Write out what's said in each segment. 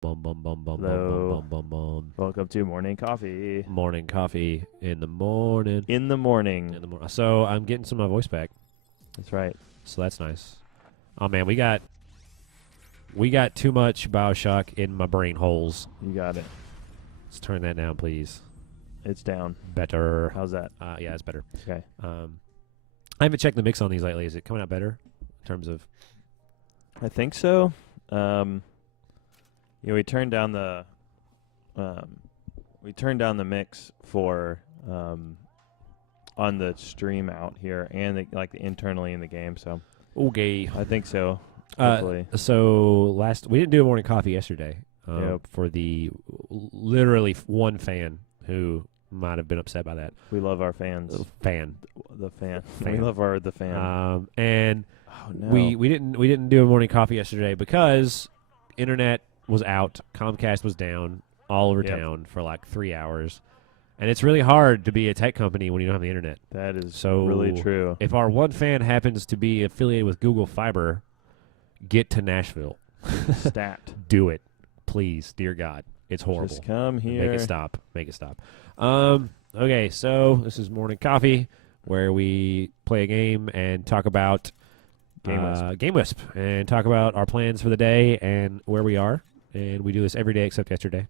Bum bum bum bum bum bum Hello. bum bum bum. Welcome to Morning Coffee. Morning coffee in the morning. In the morning. In the morning. So I'm getting some of my voice back. That's right. So that's nice. Oh man, we got too much Bioshock in my brain holes. You got it. Let's turn that down, please. It's down. Better. How's that? Yeah, it's better. Okay. I haven't checked the mix on these lately. Is it coming out better in terms of? I think so. We turned down the mix for on the stream out here and internally in the game. So Okay. I think so. Hopefully. So we didn't do a morning coffee yesterday. Yep. For the literally one fan who might have been upset by that. We love our fans. The fan. We love the fan. And oh no. we didn't do a morning coffee yesterday because internet was out, Comcast was down all over town for like 3 hours, and it's really hard to be a tech company when you don't have the internet. That is So really true. If our one fan happens to be affiliated with Google Fiber, get to Nashville. Stat. Do it, please, dear God. It's horrible. Just come here. Make it stop. Okay, so this is Morning Coffee, where we play a game and talk about GameWisp and talk about our plans for the day and where we are. And we do this every day except yesterday.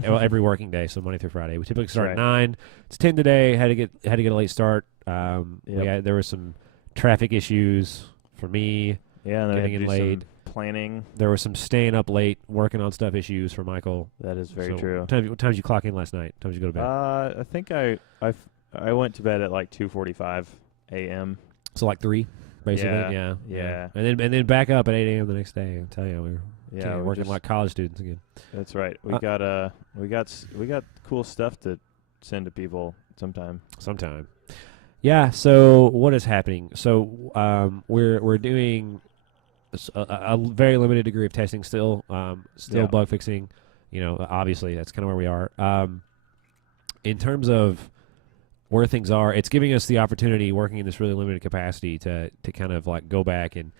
Well, every working day, so Monday through Friday. We typically start at 9. It's 10 today. Had to get a late start. There were some traffic issues for me. Yeah, and then getting in late. Planning. There was some staying up late, working on stuff issues for Michael. That is very So true. What time did you clock in last night? What time did you go to bed? I think I went to bed at like 2:45 a.m. So like 3, basically. Yeah. And then back up at 8 a.m. the next day. I tell you, we're working just, like college students again. That's right. We got cool stuff to send to people sometime. Yeah. So what is happening? So we're doing a very limited degree of testing still. Bug fixing. Obviously that's kind of where we are. In terms of where things are, it's giving us the opportunity, working in this really limited capacity, to kind of like go back and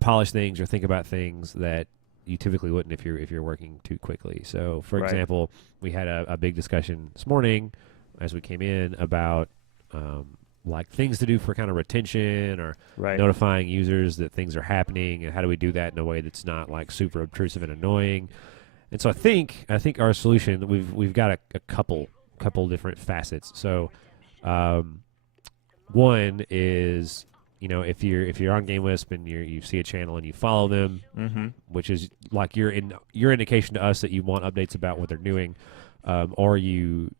polish things or think about things that you typically wouldn't if you're working too quickly. So, for example, we had a big discussion this morning as we came in about like things to do for kind of retention or notifying users that things are happening, and how do we do that in a way that's not like super obtrusive and annoying. And so I think our solution, we've got a couple different facets. So one is, if you're on GameWisp and you see a channel and you follow them, which is like your indication to us that you want updates about what they're doing, or you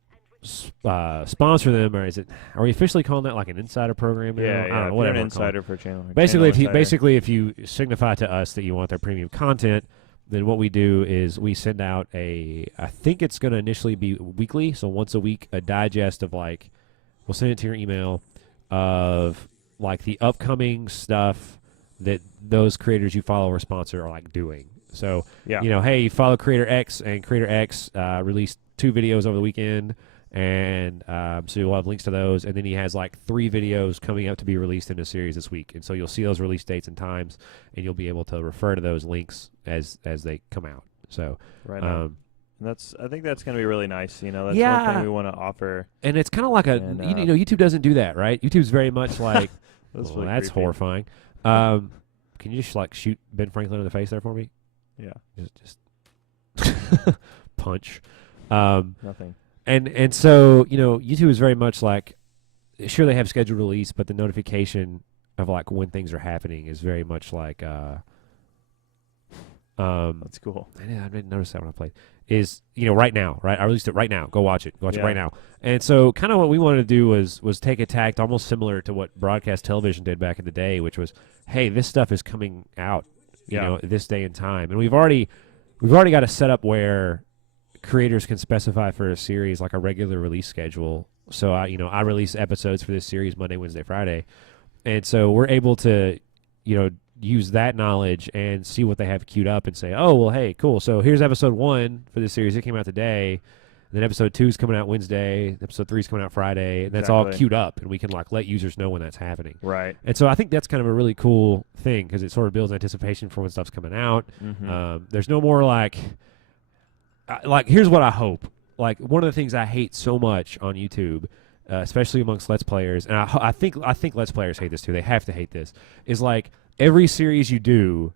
sponsor them, or are we officially calling that like an insider program now? Yeah, I don't know, whatever. An insider for a channel. Basically, if you signify to us that you want their premium content, then what we do is we send out I think it's going to initially be weekly, so once a week, a digest of we'll send it to your email of like the upcoming stuff that those creators you follow or sponsor are like doing. So, hey, you follow Creator X, and Creator X released 2 videos over the weekend, and so you'll have links to those, and then he has like 3 videos coming up to be released in a series this week, and so you'll see those release dates and times, and you'll be able to refer to those links as they come out. So, I think that's going to be really nice. That's one thing we want to offer. And it's kind of like YouTube doesn't do that, right? YouTube's very much like, that's horrifying. Can you just like shoot Ben Franklin in the face there for me? Yeah. Just punch. Nothing. And so, YouTube is very much like, sure, they have scheduled release, but the notification of like when things are happening is very much like that's cool. I didn't notice that when I played. Is right now, right? I released it right now. Go watch it. Go watch it right now. And so, kind of what we wanted to do was take a tact almost similar to what broadcast television did back in the day, which was, hey, this stuff is coming out, this day and time, and we've already got a setup where creators can specify for a series like a regular release schedule. So I release episodes for this series Monday, Wednesday, Friday, and so we're able to use that knowledge and see what they have queued up and say, oh, well, hey, cool. So here's episode 1 for this series. It came out today. And then episode 2 is coming out Wednesday. Episode 3 is coming out Friday. And that's all queued up, and we can let users know when that's happening. Right. And so I think that's kind of a really cool thing because it sort of builds anticipation for when stuff's coming out. Mm-hmm. There's no more like here's what I hope. Like one of the things I hate so much on YouTube, especially amongst Let's Players, and I think Let's Players hate this too. They have to hate this. Is like every series you do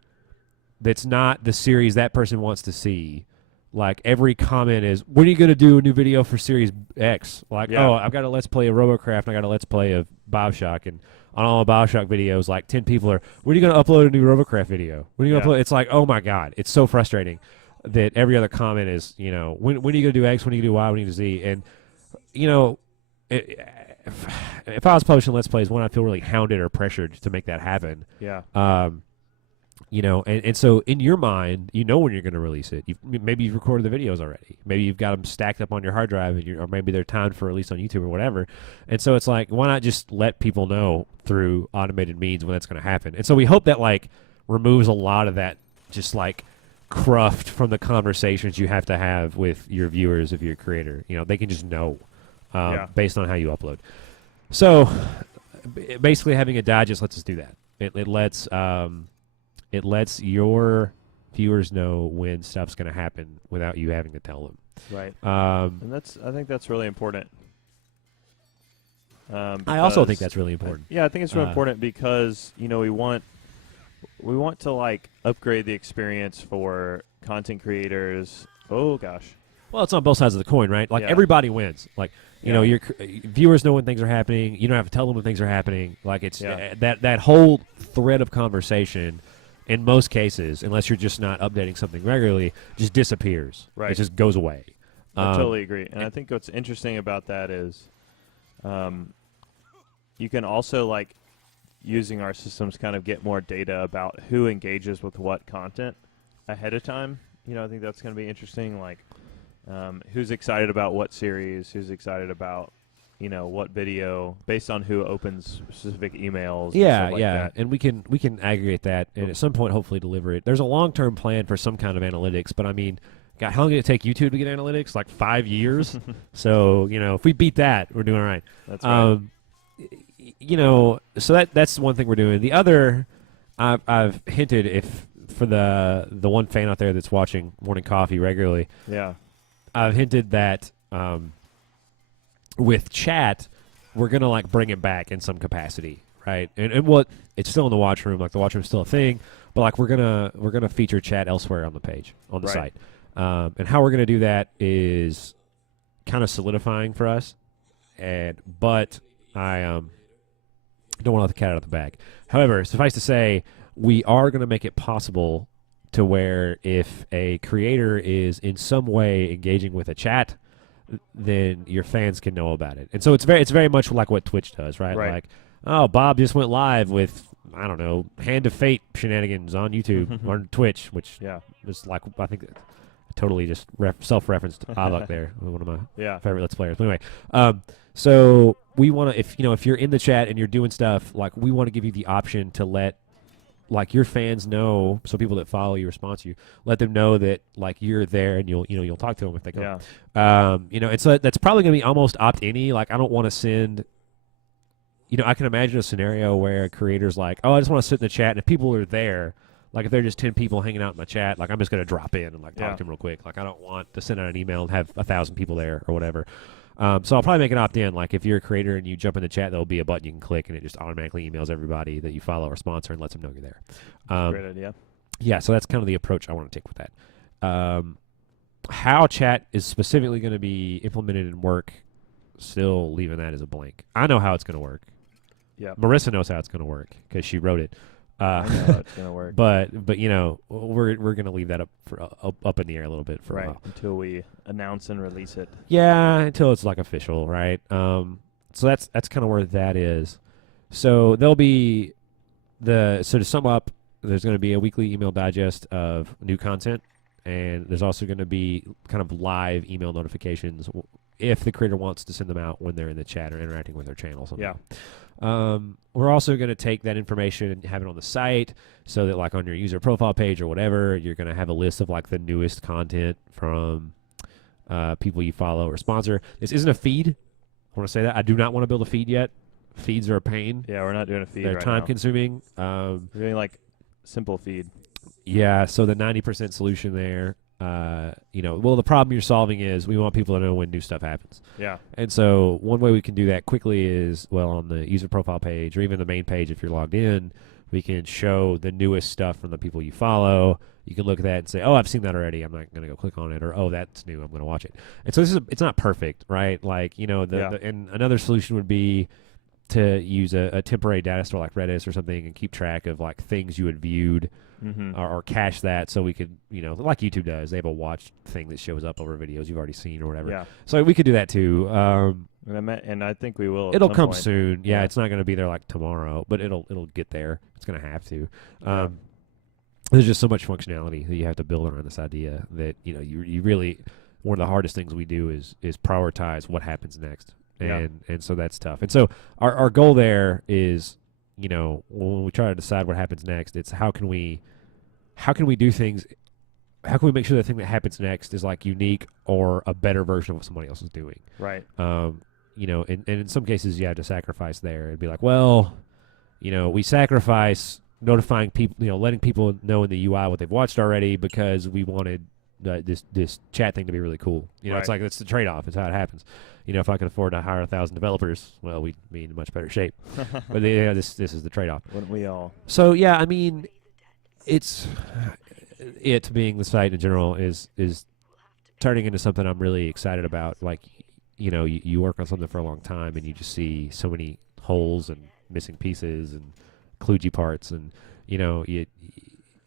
that's not the series that person wants to see. Like every comment is, when are you going to do a new video for Series X? Like, oh, I've got to Let's Play of Robocraft and I got to Let's Play of Bioshock. And on all the Bioshock videos, like 10 people are, when are you going to upload a new Robocraft video? When are you going to upload? It's like, oh my God. It's so frustrating that every other comment is, you know, when are you going to do X? When are you going to do Y? When are you going to do Z? And, you know, if I was publishing Let's Plays, one, I'd feel really hounded or pressured to make that happen. Yeah. You know, and so in your mind, you know when you're going to release it. Maybe you've recorded the videos already. Maybe you've got them stacked up on your hard drive, or maybe they're timed for release on YouTube or whatever. And so it's like, why not just let people know through automated means when that's going to happen? And so we hope that, like, removes a lot of that just, like, cruft from the conversations you have to have with your viewers of your creator. You know, they can just know based on how you upload. So basically having a digest lets us do that. It lets your viewers know when stuff's going to happen without you having to tell them. Right. And I think that's really important. I also think that's really important. I think it's really important because, you know, we want to, like, upgrade the experience for content creators. Oh gosh. Well, it's on both sides of the coin, right? Like everybody wins. Like, you know, your viewers know when things are happening. You don't have to tell them when things are happening. Like it's that whole thread of conversation, in most cases, unless you're just not updating something regularly, just disappears. Right. It just goes away. I totally agree. And I think what's interesting about that is you can also, like, using our systems, kind of get more data about who engages with what content ahead of time. You know, I think that's going to be interesting. Like, who's excited about what series, who's excited about, you know, what video, based on who opens specific emails. Yeah, and stuff like that. And we can aggregate that, and at some point, hopefully, deliver it. There's a long-term plan for some kind of analytics, but I mean, God, how long did it take YouTube to get analytics? Like 5 years. So, you know, if we beat that, we're doing all right. That's right. You know, so that's one thing we're doing. The other, I've hinted, if for the one fan out there that's watching Morning Coffee regularly, I've hinted that with chat, we're gonna, like, bring it back in some capacity, right? And what it's still in the watch room, like the watch room's still a thing, but like we're gonna feature chat elsewhere on the page, on the site. And how we're gonna do that is kind of solidifying for us, but I don't want to let the cat out of the bag. However, suffice to say, we are going to make it possible to where if a creator is in some way engaging with a chat, then your fans can know about it. And so it's very much like what Twitch does, right? Like, oh, Bob just went live with, I don't know, Hand of Fate shenanigans on YouTube or Twitch, which is, like, I think totally just self-referenced Avok there, one of my favorite Let's Players. But anyway, so we want to, if you're in the chat and you're doing stuff, like, we want to give you the option to let, like, your fans know, so people that follow you, sponsor you, let them know that, like, you're there and you'll talk to them if they come. You know, and so that's probably going to be almost opt-in-y. Like, I don't want to send, you know, I can imagine a scenario where a creator's like, oh, I just want to sit in the chat, and if people are there, like, if they're just 10 people hanging out in my chat, like, I'm just going to drop in and, like, talk to them real quick. Like, I don't want to send out an email and have 1,000 people there or whatever. So I'll probably make it opt-in. Like, if you're a creator and you jump in the chat, there'll be a button you can click, and it just automatically emails everybody that you follow or sponsor and lets them know you're there. Great idea. Yeah, so that's kind of the approach I want to take with that. How chat is specifically going to be implemented and work, still leaving that as a blank. I know how it's going to work. Yeah. Marissa knows how it's going to work because she wrote it. I know how it's going to work. But you know, we're going to leave that up in the air a little bit for a while. Until we announce and release it. Yeah, until it's, like, official, right? So that's kind of where that is. So there'll be so to sum up, there's going to be a weekly email digest of new content, and there's also going to be kind of live email notifications if the creator wants to send them out when they're in the chat or interacting with their channel. We're also going to take that information and have it on the site so that, like, on your user profile page or whatever, you're going to have a list of, like, the newest content from people you follow or sponsor. This isn't a feed. I want to say that. I do not want to build a feed yet. Feeds are a pain. Yeah, we're not doing a feed. They're right time-consuming. We're doing, like, simple feed. Yeah, so the 90% solution there well, the problem you're solving is we want people to know when new stuff happens. Yeah. And so one way we can do that quickly is, well, on the user profile page or even the main page if you're logged in, we can show the newest stuff from the people you follow. You can look at that and say, oh, I've seen that already. I'm not going to go click on it. Or, oh, that's new. I'm going to watch it. And so it's not perfect, right? Like, and another solution would be to use a temporary data store like Redis or something and keep track of like things you had viewed or cache that so we could, like YouTube does. They have a watch thing that shows up over videos you've already seen or whatever. Yeah. So we could do that too. And I think we will. It'll come point. soon. Yeah, it's not going to be there like tomorrow, but it'll get there. It's going to have to. There's just so much functionality that you have to build around this idea that you really, one of the hardest things we do is prioritize what happens next, and so that's tough. And so our goal there is, when we try to decide what happens next, it's how can we do things. How can we make sure the thing that happens next is like unique or a better version of what somebody else is doing? Right. And in some cases you have to sacrifice there. It'd be like, well, we sacrifice notifying people, letting people know in the UI what they've watched already because we wanted this chat thing to be really cool. It's like it's the trade-off. It's how it happens. If I could afford to hire 1,000 developers, well, we'd be in much better shape. But this is the trade-off. Wouldn't we all? So yeah, I mean, it being the site in general is turning into something I'm really excited about. Like, you work on something for a long time and you just see so many holes and missing pieces and kludgy parts, and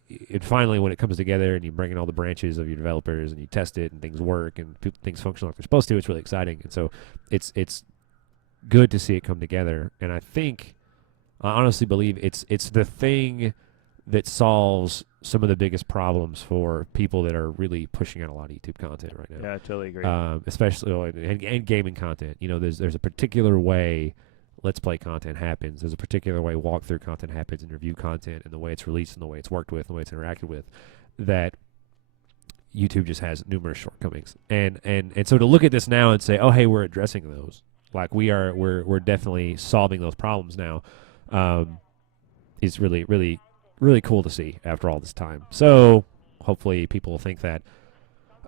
it finally, when it comes together and you bring in all the branches of your developers and you test it and things work and things function like they're supposed to, it's really exciting. And so it's good to see it come together. And I honestly believe it's the thing that solves some of the biggest problems for people that are really pushing out a lot of YouTube content right now. Yeah, I totally agree. Especially and gaming content. There's a particular way Let's Play content happens. There's a particular way walkthrough content happens and review content and the way it's released and the way it's worked with and the way it's interacted with, that YouTube just has numerous shortcomings. And so to look at this now and say, oh, hey, we're addressing those. Like we're definitely solving those problems now, is really, really, really cool to see after all this time. So hopefully people will think that.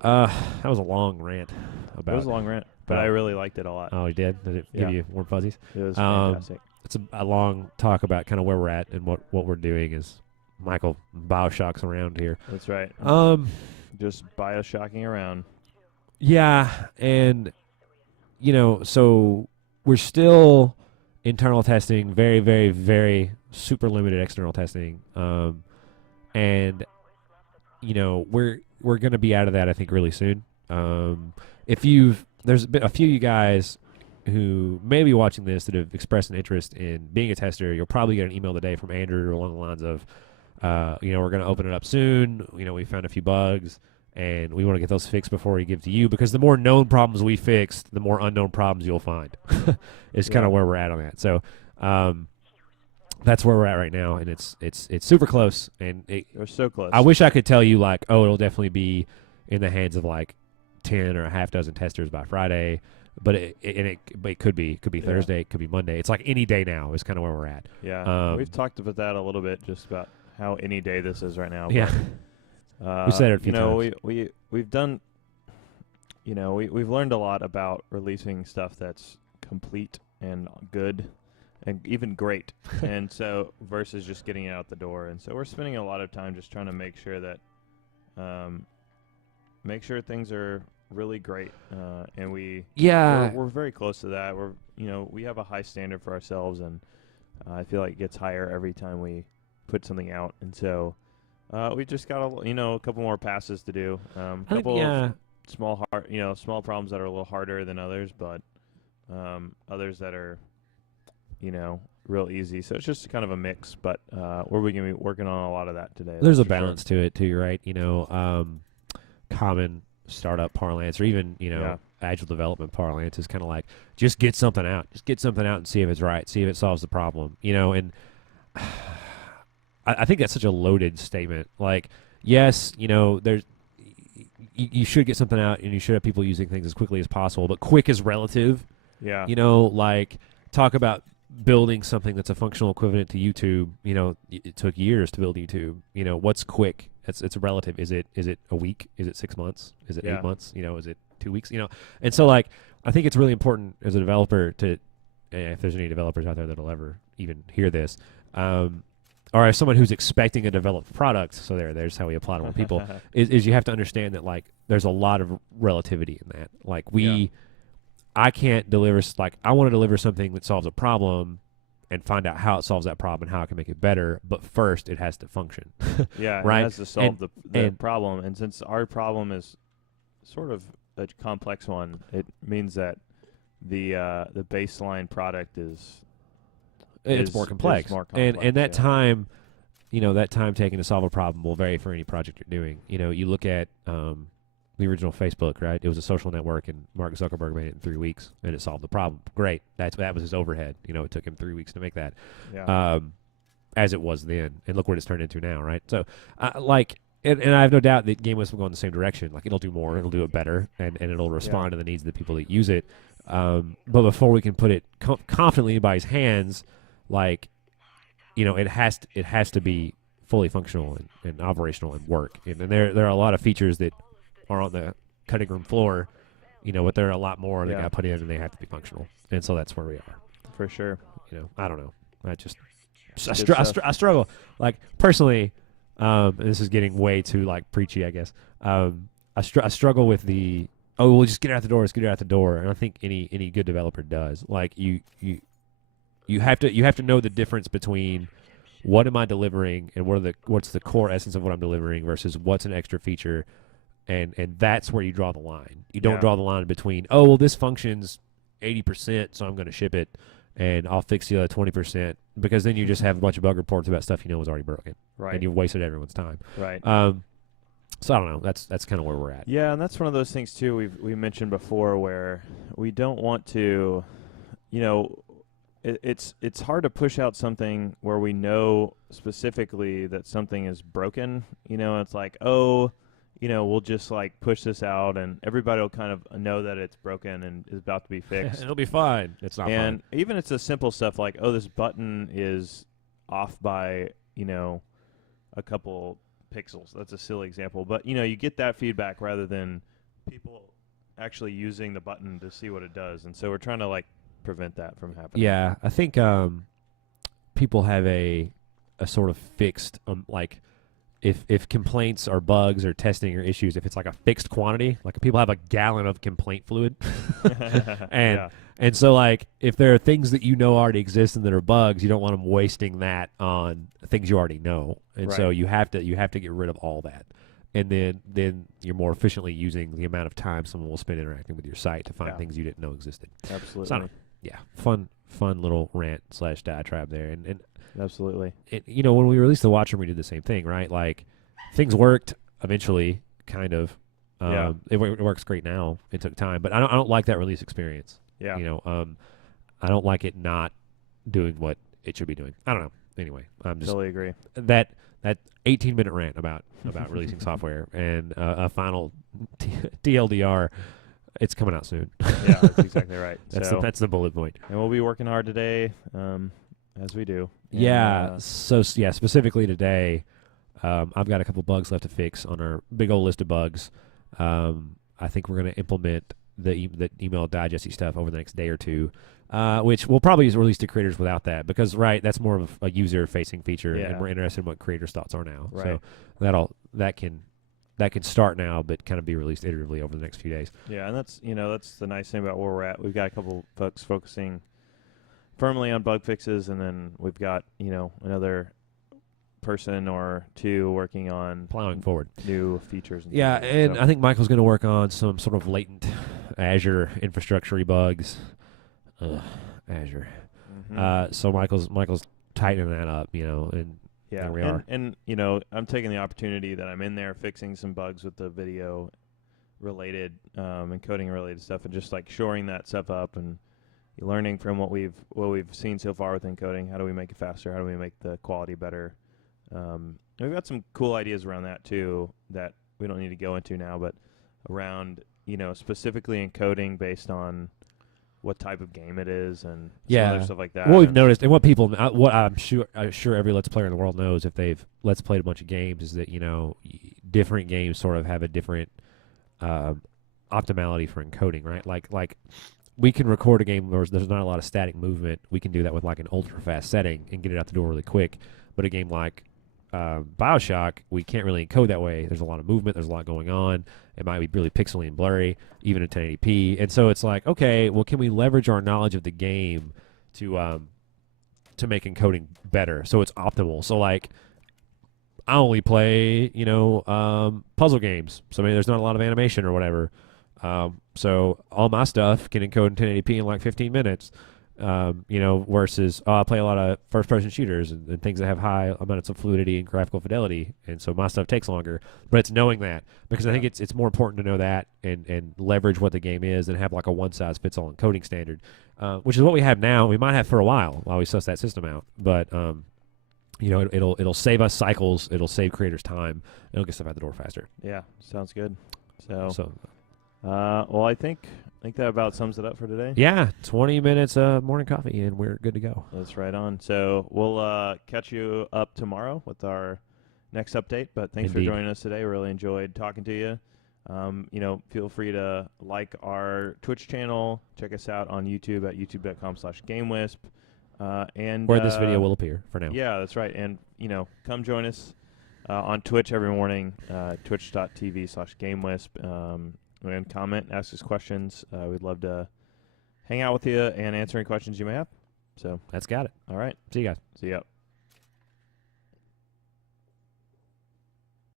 That was a long rant. It was a long rant, but I really liked it a lot. Oh, you did? Did it give you warm fuzzies? It was fantastic. It's a long talk about kind of where we're at and what we're doing as Michael Bioshocks around here. That's right. Just Bioshocking around. Yeah, and so we're still internal testing, very, very, very super limited external testing, and we're going to be out of that, I think, really soon. There's been a few of you guys who may be watching this that have expressed an interest in being a tester. You'll probably get an email today from Andrew along the lines of, we're going to open it up soon. We found a few bugs, and we want to get those fixed before we give to you, because the more known problems we fixed, the more unknown problems you'll find. It's kind of where we're at on that. So that's where we're at right now, and it's super close. And we're so close. I wish I could tell you, like, oh, it'll definitely be in the hands of like 10 or a half dozen testers by Friday, but it could be Thursday, it could be Monday. It's like any day now is kind of where we're at. Yeah, we've talked about that a little bit, just about how any day this is right now. Yeah, we said it a few times. We've done, we've learned a lot about releasing stuff that's complete and good and even great, and so versus just getting it out the door. And so we're spending a lot of time just trying to make sure that things are really great, and we're very close to that. We have a high standard for ourselves, and I feel like it gets higher every time we put something out. And so we just got a couple more passes to do. Of small problems that are a little harder than others, but others that are real easy. So it's just kind of a mix, but we're going to be working on a lot of that today. There's a balance to it too, right? Common startup parlance, or even agile development parlance is kind of like, just get something out and see if it's right, see if it solves the problem, and I think that's such a loaded statement. Like, yes, there's you should get something out and you should have people using things as quickly as possible, but quick is relative. Yeah. Like, talk about building something that's a functional equivalent to YouTube. It took years to build YouTube. What's quick? It's relative. Is it a week? Is it 6 months? Is it 8 months? Is it 2 weeks? And so like I think it's really important as a developer to, if there's any developers out there that'll ever even hear this, or as someone who's expecting a developed product, so there's how we apply to more people, is you have to understand that like there's a lot of relativity in that. Like I can't deliver, like I want to deliver something that solves a problem and find out how it solves that problem and how I can make it better, but first it has to function. Right? It has to solve the problem, and since our problem is sort of a complex one, it means that the baseline product is more complex. It's more complex. And that time, that time taken to solve a problem will vary for any project you're doing. You look at the original Facebook, right? It was a social network, and Mark Zuckerberg made it in 3 weeks, and it solved the problem. Great. That was his overhead. It took him 3 weeks to make that. Yeah. As it was then, and look what it's turned into now, right? So, and I have no doubt that GameWisp will go in the same direction. Like, it'll do more, it'll do it better, and it'll respond to the needs of the people that use it. But before we can put it confidently in anybody's hands, like, it has to be fully functional and operational and work. And there are a lot of features that are on the cutting room floor, but there are a lot more that got put in, and they have to be functional. And so that's where we are. For sure. I don't know. I struggle. Like, personally, this is getting way too, like, preachy, I guess. I struggle with we'll just get it out the door. Let's get it out the door. And I think any good developer does. Like, you have to know the difference between what am I delivering and what's the core essence of what I'm delivering versus what's an extra feature. And that's where you draw the line. You don't draw the line between, this functions 80%, so I'm going to ship it, and I'll fix the other 20%, because then you just have a bunch of bug reports about stuff was already broken. Right. And you've wasted everyone's time. Right. So I don't know. That's kind of where we're at. Yeah, and that's one of those things, too, we mentioned before, where we don't want to, it's hard to push out something where we know specifically that something is broken. It's like, we'll just like push this out, and everybody will kind of know that it's broken and is about to be fixed. It'll be fine. It's not fine. And even it's the simple stuff like, this button is off by, a couple pixels. That's a silly example. But, you get that feedback rather than people actually using the button to see what it does. And so we're trying to like prevent that from happening. Yeah, I think people have a sort of fixed, like, if complaints or bugs or testing or issues, if it's like a fixed quantity, like people have a gallon of complaint fluid, and so like if there are things that already exist and that are bugs, you don't want them wasting that on things you already know, and so you have to get rid of all that, and then you're more efficiently using the amount of time someone will spend interacting with your site to find things you didn't know existed. Absolutely. So, fun little rant / diatribe there, and absolutely. When we released the Watchroom, we did the same thing, right? Like, things worked eventually, kind of. It works great now. It took time, but I don't like that release experience. Yeah. I don't like it not doing what it should be doing. I don't know. Anyway, I'm just totally agree. That 18-minute rant about releasing software and a final TLDR. It's coming out soon. Yeah, that's exactly right. That's the bullet point. And we'll be working hard today. As we do. And, specifically today, I've got a couple bugs left to fix on our big old list of bugs. I think we're going to implement the email digesty stuff over the next day or two, which we'll probably release to creators without that, because, that's more of a user-facing feature, and we're interested in what creators' thoughts are now. Right. So that can start now, but kind of be released iteratively over the next few days. Yeah, and that's the nice thing about where we're at. We've got a couple folks focusing firmly on bug fixes, and then we've got another person or two working on plowing forward new features. And I think Michael's going to work on some sort of latent Azure infrastructure bugs. Azure. Mm-hmm. So Michael's tightening that up, and there we are. And I'm taking the opportunity that I'm in there fixing some bugs with the video related and coding related stuff, and just like shoring that stuff up and learning from what we've seen so far with encoding. How do we make it faster? How do we make the quality better? We've got some cool ideas around that too that we don't need to go into now, but around specifically encoding based on what type of game it is and some Yeah. other stuff like that. What we've noticed, and what people, what I'm sure every Let's Player in the world knows if they've Let's Played a bunch of games, is that different games sort of have a different optimality for encoding, right? Like we can record a game where there's not a lot of static movement. We can do that with like an ultra fast setting and get it out the door really quick. But a game like BioShock, we can't really encode that way. There's a lot of movement. There's a lot going on. It might be really pixely and blurry, even in 1080p. And so it's like, okay, well, can we leverage our knowledge of the game to make encoding better so it's optimal? So like, I only play puzzle games, so maybe there's not a lot of animation or whatever. So all my stuff can encode in 1080p in like 15 minutes. Versus I play a lot of first-person shooters and things that have high amounts of fluidity and graphical fidelity, and so my stuff takes longer. But it's knowing that, because I think it's more important to know that and leverage what the game is and have like a one-size-fits-all encoding standard, which is what we have now. We might have for a while we suss that system out, but it'll save us cycles, it'll save creators time, it'll get stuff out the door faster. Yeah, sounds good. So well, I think that about sums it up for today. Yeah, 20 minutes of morning coffee, and we're good to go. That's right on. So we'll catch you up tomorrow with our next update. But thanks for joining us today. Really enjoyed talking to you. Feel free to like our Twitch channel. Check us out on YouTube at youtube.com/GameWisp. And where this video will appear for now. Yeah, that's right. And, come join us on Twitch every morning, twitch.tv/GameWisp. And comment, ask us questions. We'd love to hang out with you and answer any questions you may have. So That's got it. All right. See you guys. See ya.